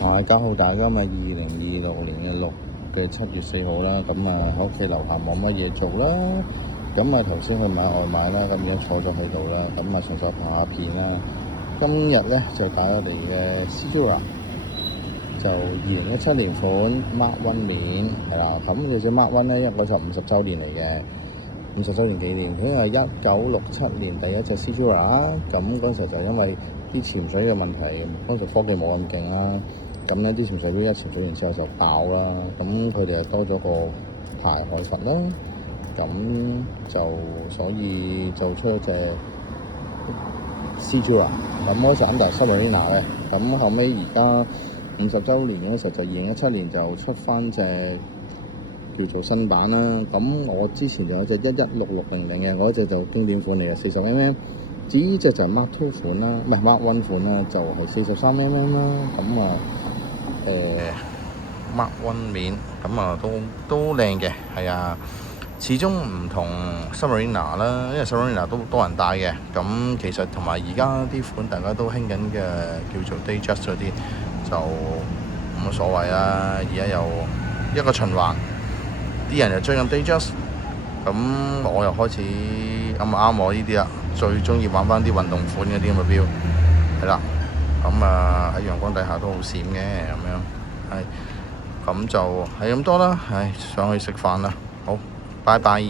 大家好，大家咪2026年嘅7月4號啦，咁喺屋企樓下冇乜嘢做啦，咁頭先去買外賣啦，咁而家坐咗喺度啦，咁順手拍下片啦。今日咧就打我哋嘅 Cjola，就2017年款 Mark One 面係啦，咁佢隻 Mark One 咧，因為嗰就50週年嚟嘅，50週年紀念，佢係1967年第一隻 Cjola，咁嗰時候就因為啲潛水嘅問題，嗰時科技冇咁勁啦，咁呢啲潛水表一潛水完之後就爆啦，咁佢哋又多咗個排海閥啦，咁就所以就出咗隻 Cjola，咁嗰時 under Submariner 嘅，咁後尾而家50週年嗰時候就2017年就出翻隻叫做新版啦，咁我之前就有隻116600嘅，嗰隻就經典款嚟嘅40mm，至於呢隻就係 Mark Two 款啦，唔係 Mark One 款啦，就係43mm啦，咁Mark One 面，咁都靚嘅，係啊，始終唔同 Submariner 啦，因為 Submariner 都多人戴嘅，咁其實同埋而家啲款大家都興緊嘅叫做 Datejust 嗰啲就冇乜所謂啦，而家又一個循環。啲人又追緊 Datejust，咁我又開始啱我呢啲啦，最中意玩翻啲運動款嗰啲咁嘅錶，係啦，咁喺陽光底下都好閃嘅咁樣，係，咁就係咁多啦，上去食飯啦，好，拜拜。